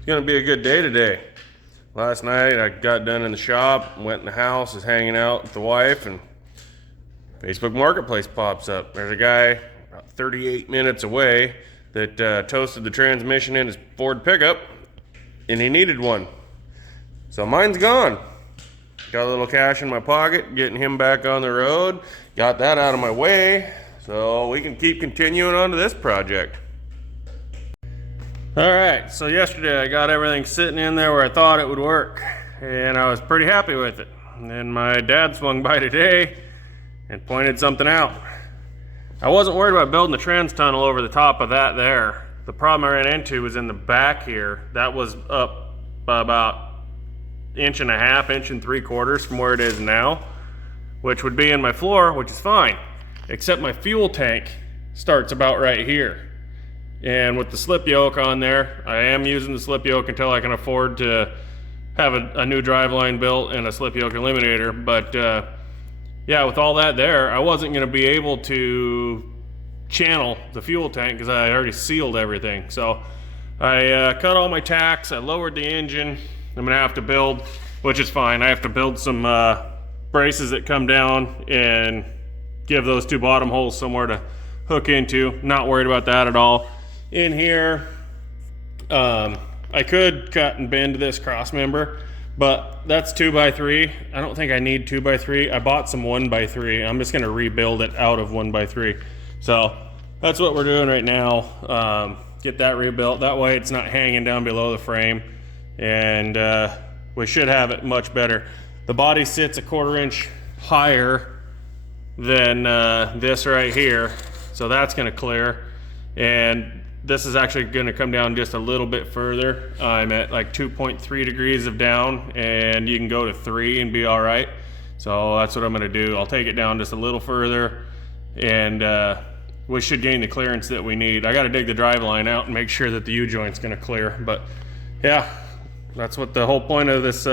It's gonna be a good day today. Last night I got done in the shop, went in the house, was hanging out with the wife, and Facebook Marketplace pops up. There's a guy about 38 minutes away that toasted the transmission in his Ford pickup, and he needed one. So mine's gone. Got a little cash in my pocket, getting him back on the road. Got that out of my way, so we can keep continuing on to this project. All right, so yesterday I got everything sitting in there where I thought it would work, and I was pretty happy with it. And then my dad swung by today and pointed something out. I wasn't worried about building the trans tunnel over the top of that there. The problem I ran into was in the back here. That was up by about inch and a half, inch and 3/4 from where it is now, which would be in my floor, which is fine, except my fuel tank starts about right here. And with the slip yoke on there, I am using the slip yoke until I can afford to have a new driveline built and a slip yoke eliminator. But yeah, with all that there, I wasn't going to be able to channel the fuel tank because I already sealed everything. So I cut all my tacks, I lowered the engine. I'm gonna have to build, which is fine, I have to build some braces that come down and give those two bottom holes somewhere to hook into. Not worried about that at all. In here, I could cut and bend this cross member, but that's 2x3. I don't think I need 2x3. I bought some 1x3. I'm just gonna rebuild it out of 1x3. So that's what we're doing right now. Get that rebuilt. That way it's not hanging down below the frame. And we should have it much better. The body sits a 1/4 inch higher than this right here, so that's going to clear. And this is actually going to come down just a little bit further. I'm at like 2.3 degrees of down, and you can go to 3 and be all right. So that's what I'm going to do. I'll take it down just a little further, and we should gain the clearance that we need. I got to dig the drive line out and make sure that the U-joint's going to clear. But yeah, that's what the whole point of this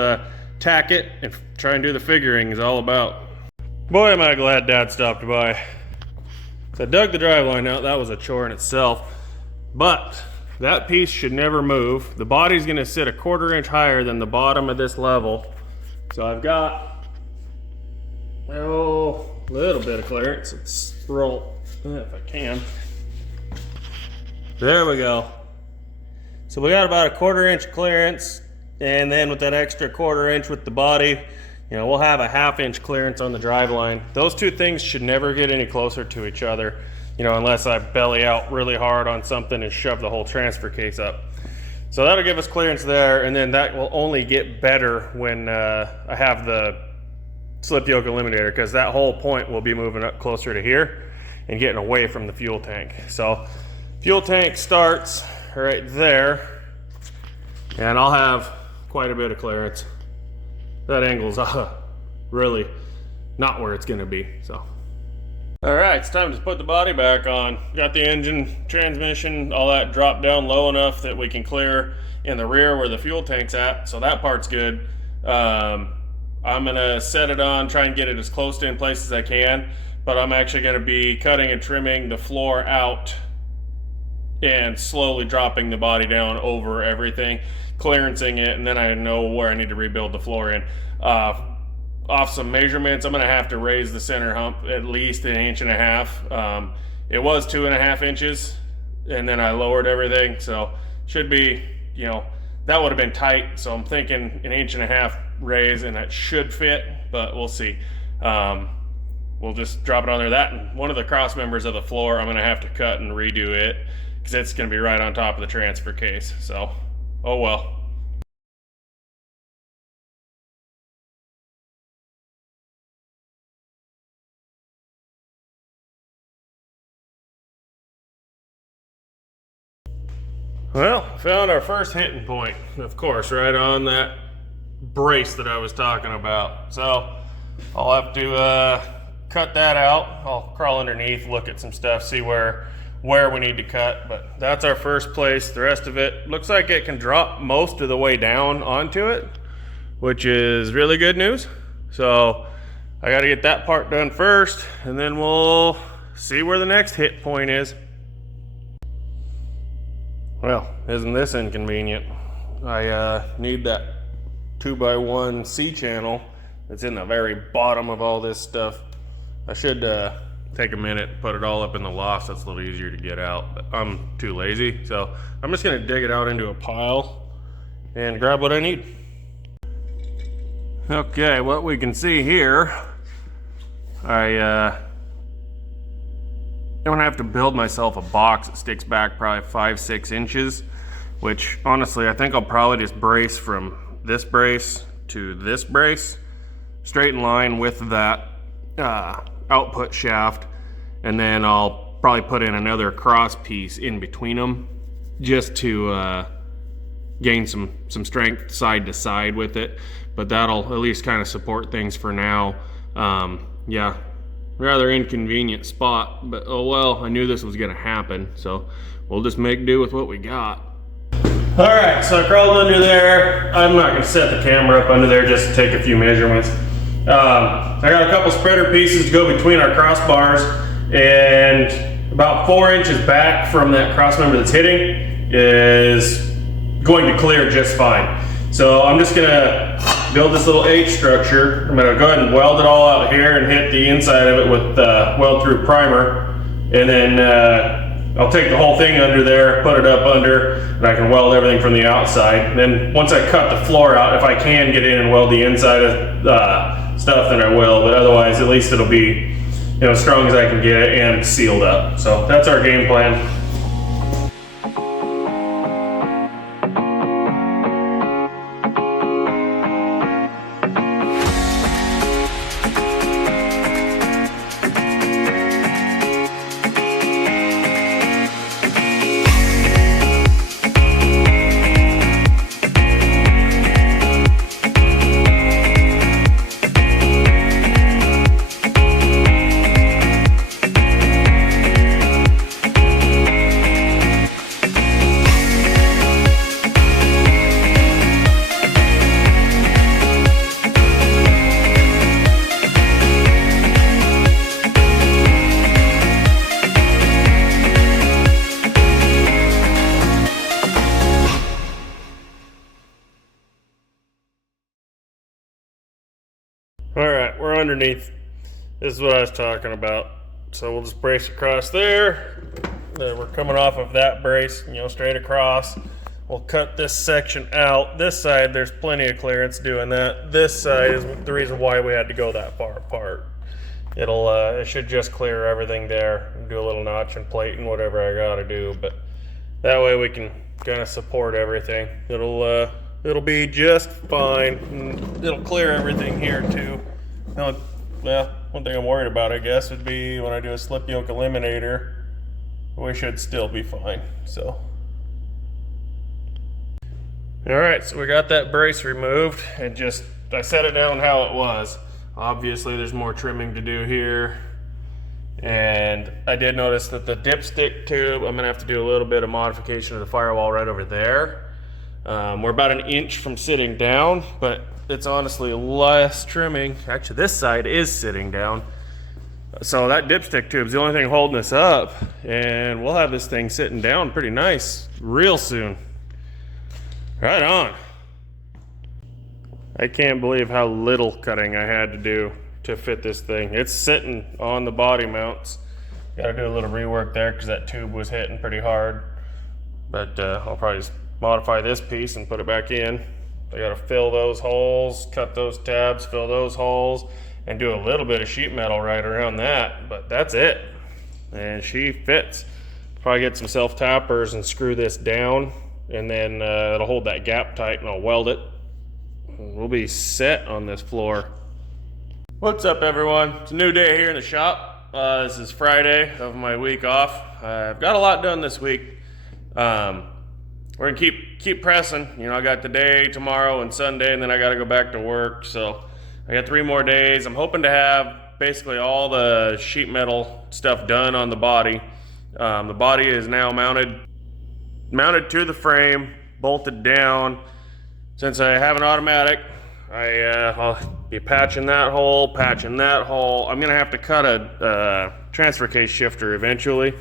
tack it and try and do the figuring is all about. Boy, am I glad Dad stopped by. So I dug the driveline out. That was a chore in itself. But that piece should never move. The body's going to sit a 1/4 inch higher than the bottom of this level. So I've got a little bit of clearance. Let's roll if I can. There we go. So we got about a 1/4 inch clearance, and then with that extra 1/4 inch with the body, you know, we'll have a 1/2 inch clearance on the drive line. Those two things should never get any closer to each other, you know, unless I belly out really hard on something and shove the whole transfer case up. So that'll give us clearance there, and then that will only get better when I have the slip yoke eliminator, because that whole point will be moving up closer to here and getting away from the fuel tank. So fuel tank starts right there, and I'll have quite a bit of clearance. That angle's really not where it's gonna be. So all right, it's time to put the body back on. Got the engine, transmission, all that dropped down low enough that we can clear in the rear where the fuel tank's at, so that part's good. I'm gonna set it on, try and get it as close to in place as I can, but I'm actually gonna be cutting and trimming the floor out and slowly dropping the body down over everything, clearancing it, and then I know where I need to rebuild the floor in. Off some measurements, I'm gonna have to raise the center hump at least 1.5 inches. It was 2.5 inches, and then I lowered everything, so should be, you know, that would have been tight, so I'm thinking 1.5 inch raise, and that should fit, but we'll see. We'll just drop it on there. That and one of the cross members of the floor, I'm gonna have to cut and redo it, because it's going to be right on top of the transfer case. So, oh well. Well, found our first hitting point, of course, right on that brace that I was talking about. So I'll have to cut that out. I'll crawl underneath, look at some stuff, see where we need to cut, but that's our first place. The rest of it looks like it can drop most of the way down onto it, which is really good news. So I got to get that part done first, and then we'll see where the next hit point is. Well, isn't this inconvenient? I need that 2x1 C channel that's in the very bottom of all this stuff. I should take a minute, put it all up in the loft. That's a little easier to get out, but I'm too lazy. So I'm just gonna dig it out into a pile and grab what I need. Okay, what we can see here, I'm gonna have to build myself a box that sticks back probably 5-6 inches, which honestly I think I'll probably just brace from this brace to this brace, straight in line with that output shaft, and then I'll probably put in another cross piece in between them just to gain some strength side to side with it. But that'll at least kind of support things for now. Yeah, rather inconvenient spot, but oh well, I knew this was gonna happen, so we'll just make do with what we got. All right, so I crawled under there. I'm not gonna set the camera up under there just to take a few measurements. I got a couple spreader pieces to go between our crossbars, and about 4 inches back from that cross member that's hitting is going to clear just fine. So I'm just gonna build this little H structure. I'm gonna go ahead and weld it all out here and hit the inside of it with weld through primer, and then I'll take the whole thing under there, put it up under, and I can weld everything from the outside. And then once I cut the floor out, if I can get in and weld the inside of stuff, then I will, but otherwise at least it'll be, you know, as strong as I can get it and sealed up. So that's our game plan. Alright, we're underneath. This is what I was talking about. So we'll just brace across there. We're coming off of that brace, you know, straight across. We'll cut this section out. This side, there's plenty of clearance doing that. This side is the reason why we had to go that far apart. It should just clear everything there. Do a little notch and plate and whatever I gotta do, but that way we can kind of support everything. It'll be just fine. And it'll clear everything here too. Now, well, one thing I'm worried about, I guess, would be when I do a slip yoke eliminator. We should still be fine. So, all right, so we got that brace removed, and I set it down how it was. Obviously, there's more trimming to do here, and I did notice that the dipstick tube, I'm gonna have to do a little bit of modification of the firewall right over there. We're about an inch from sitting down, but it's honestly less trimming. Actually, this side is sitting down. So that dipstick tube's the only thing holding us up, and we'll have this thing sitting down pretty nice real soon. Right on. I can't believe how little cutting I had to do to fit this thing. It's sitting on the body mounts. Gotta do a little rework there because that tube was hitting pretty hard. But I'll probably just modify this piece and put it back in. I gotta fill those holes, cut those tabs, fill those holes, and do a little bit of sheet metal right around that, but that's it. And she fits. Probably get some self-tappers and screw this down, and then it'll hold that gap tight, and I'll weld it. We'll be set on this floor. What's up, everyone? It's a new day here in the shop. This is Friday of my week off. I've got a lot done this week. We're gonna keep pressing. You know, I got today, tomorrow, and Sunday, and then I gotta go back to work. So I got 3 more days. I'm hoping to have basically all the sheet metal stuff done on the body. The body is now mounted to the frame, bolted down. Since I have an automatic, I'll be patching that hole, patching that hole. I'm gonna have to cut a transfer case shifter eventually,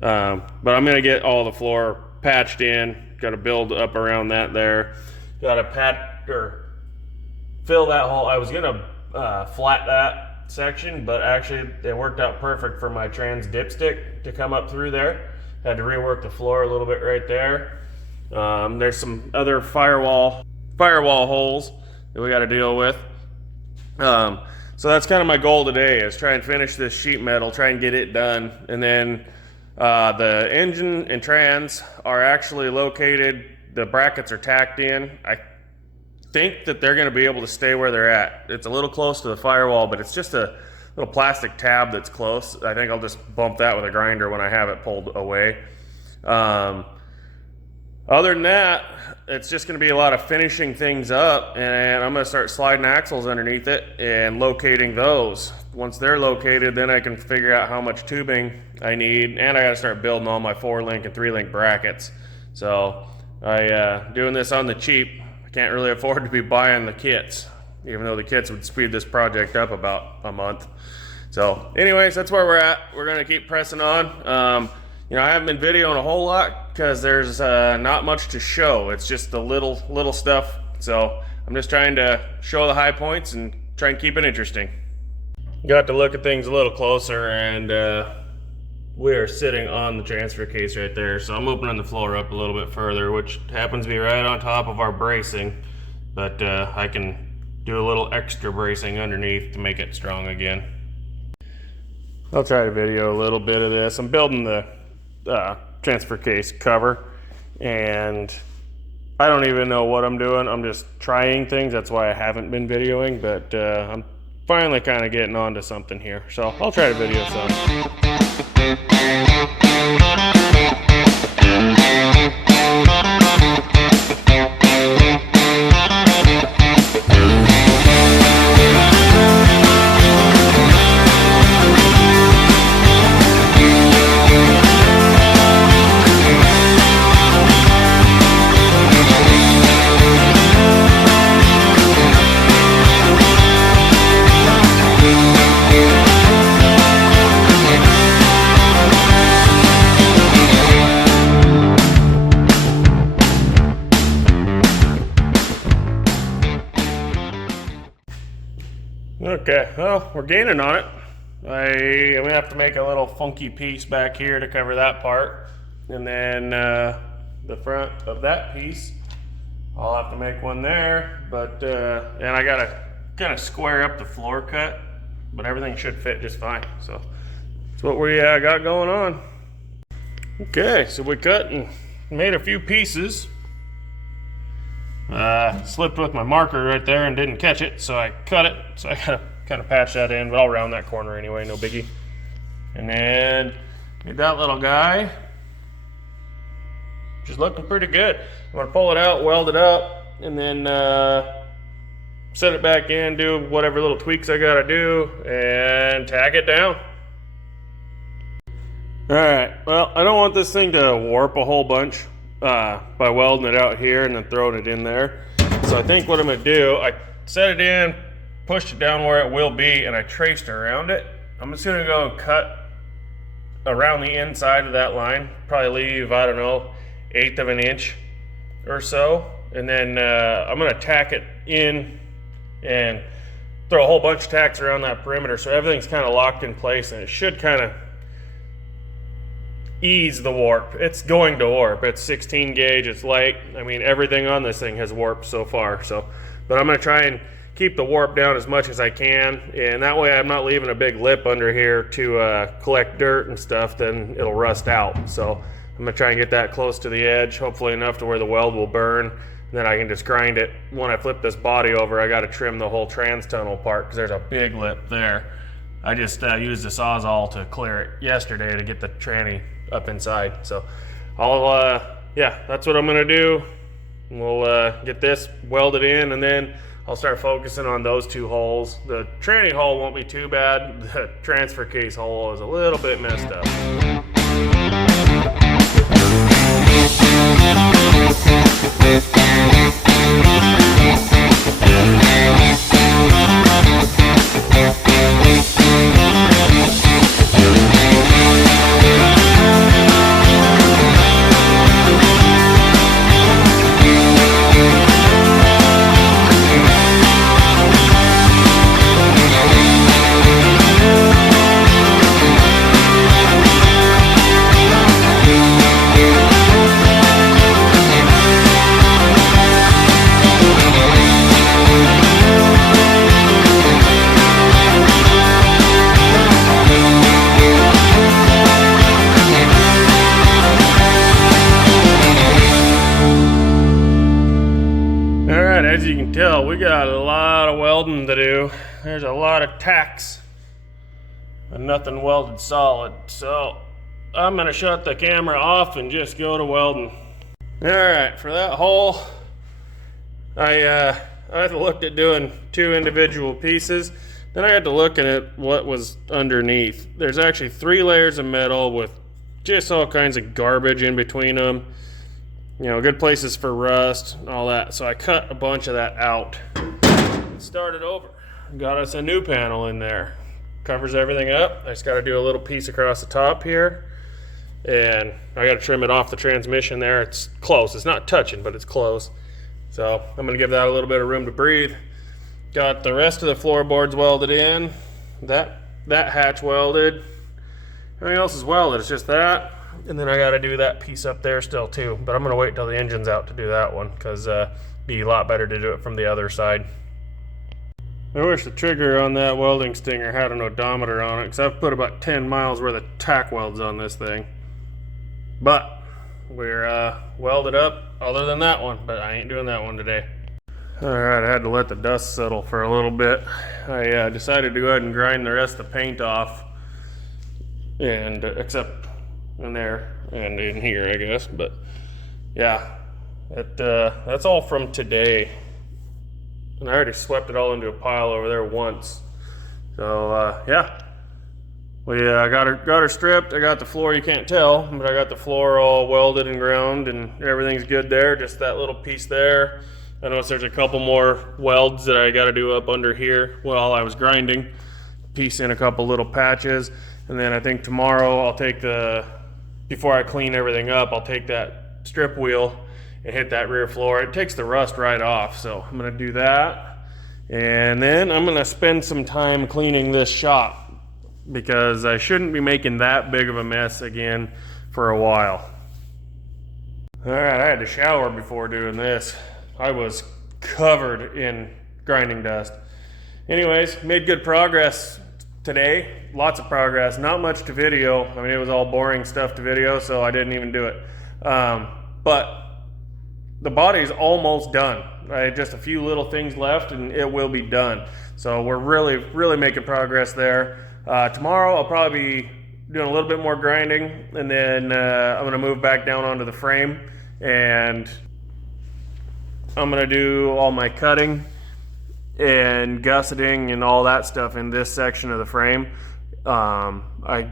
but I'm gonna get all the floor patched in, got to build up around that there. Got to pat or fill that hole. I was gonna flat that section, but actually it worked out perfect for my trans dipstick to come up through there. Had to rework the floor a little bit right there. There's some other firewall holes that we got to deal with. So that's kind of my goal today, is try and finish this sheet metal, try and get it done. And then the engine and trans are actually located, the brackets are tacked in. I think that they're going to be able to stay where they're at. It's a little close to the firewall, but it's just a little plastic tab that's close. I think I'll just bump that with a grinder when I have it pulled away. Other than that, it's just going to be a lot of finishing things up, and I'm going to start sliding axles underneath it and locating those. Once they're located, then I can figure out how much tubing I need, and I got to start building all my 4-link and 3-link brackets. So doing this on the cheap. I can't really afford to be buying the kits, even though the kits would speed this project up about a month. So anyways, that's where we're at. We're going to keep pressing on. You know, I haven't been videoing a whole lot because there's not much to show. It's just the little stuff. So I'm just trying to show the high points and try and keep it interesting. Got to look at things a little closer, and we are sitting on the transfer case right there. So I'm opening the floor up a little bit further, which happens to be right on top of our bracing. But I can do a little extra bracing underneath to make it strong again. I'll try to video a little bit of this. I'm building the transfer case cover, and I don't even know what I'm doing. I'm just trying things. That's why I haven't been videoing, but I'm finally kind of getting onto something here. So I'll try to video some. Okay, well, we're gaining on it. I'm gonna have to make a little funky piece back here to cover that part, and then the front of that piece, I'll have to make one there. But and I gotta kind of square up the floor cut, but everything should fit just fine. So that's what we got going on. Okay, so we cut and made a few pieces. Slipped with my marker right there and didn't catch it, so I cut it. So I gotta kind of patch that in, but I'll round that corner anyway, no biggie. And then made that little guy, which is looking pretty good. I'm gonna pull it out, weld it up, and then set it back in, do whatever little tweaks I gotta do, and tack it down. Alright, well, I don't want this thing to warp a whole bunch by welding it out here and then throwing it in there. So I think what I'm gonna do, I set it in, pushed it down where it will be, and I traced around it. I'm just gonna go and cut around the inside of that line, probably leave, I don't know, 1/8 of an inch or so, and then I'm gonna tack it in and throw a whole bunch of tacks around that perimeter so everything's kind of locked in place, and it should kind of ease the warp. It's going to warp. It's 16 gauge, it's light. I mean, everything on this thing has warped so far. So, but I'm gonna try and keep the warp down as much as I can, and that way I'm not leaving a big lip under here to collect dirt and stuff, then it'll rust out. So I'm gonna try and get that close to the edge, hopefully enough to where the weld will burn, and then I can just grind it. When I flip this body over, I gotta trim the whole trans tunnel part because there's a big lip there. I just used a Sawzall to clear it yesterday to get the tranny up inside. So I'll yeah, that's what I'm gonna do. We'll get this welded in, and then I'll start focusing on those two holes. The tranny hole won't be too bad. The transfer case hole is a little bit messed up. as you can tell, we got a lot of welding to do. There's a lot of tacks and nothing welded solid. So I'm gonna shut the camera off and just go to welding. All right, for that hole, I looked at doing 2 individual pieces. Then I had to look at what was underneath. There's actually 3 layers of metal with just all kinds of garbage in between them. You know, good places for rust and all that. So I cut a bunch of that out and started over. Got us a new panel in there. Covers everything up. I just got to do a little piece across the top here. And I got to trim it off the transmission there. It's close. It's not touching, but it's close. So I'm going to give that a little bit of room to breathe. Got the rest of the floorboards welded in. That hatch welded. Everything else is welded. It's just that. And then I got to do that piece up there still too. But I'm going to wait till the engine's out to do that one, because it'd be a lot better to do it from the other side. I wish the trigger on that welding stinger had an odometer on it, because I've put about 10 miles worth of tack welds on this thing. But we're welded up other than that one, but I ain't doing that one today. Alright, I had to let the dust settle for a little bit. I decided to go ahead and grind the rest of the paint off, and except in there and in here, I guess. But yeah, that's all from today. And I already swept it all into a pile over there once. So yeah, we got her stripped. I got the floor, you can't tell, but I got the floor all welded and ground, and everything's good there. Just that little piece there. I noticed there's a couple more welds that I got to do up under here while I was grinding. Piece in a couple little patches, and then I think tomorrow I'll take before I clean everything up, I'll take that strip wheel and hit that rear floor. It takes the rust right off, so I'm gonna do that. And then I'm gonna spend some time cleaning this shop, because I shouldn't be making that big of a mess again for a while. All right, I had to shower before doing this. I was covered in grinding dust. Anyways, made good progress today. Lots of progress. Not much to video. I mean, it was all boring stuff to video, so I didn't even do it. But the body's almost done. Right? Just a few little things left and it will be done. So we're really making progress there. Tomorrow I'll probably be doing a little bit more grinding, and then I'm gonna move back down onto the frame, and I'm gonna do all my cutting and gusseting and all that stuff in this section of the frame. I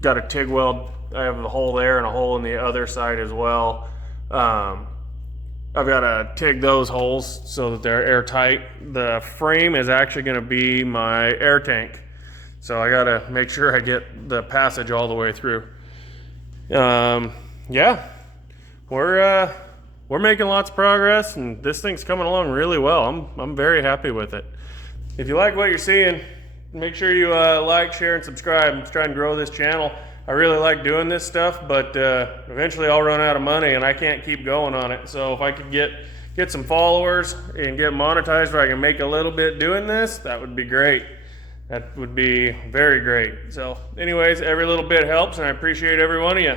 got a TIG weld. I have a hole there and a hole in the other side as well. I've got to TIG those holes so that they're airtight. The frame is actually going to be my air tank, so I got to make sure I get the passage all the way through. Yeah, we're making lots of progress, and this thing's coming along really well. I'm very happy with it. If you like what you're seeing, make sure you like, share, and subscribe. I'm trying to grow this channel. I really like doing this stuff, but eventually I'll run out of money and I can't keep going on it. So if I could get some followers and get monetized where I can make a little bit doing this, that would be great. That would be very great. So anyways, every little bit helps, and I appreciate every one of you.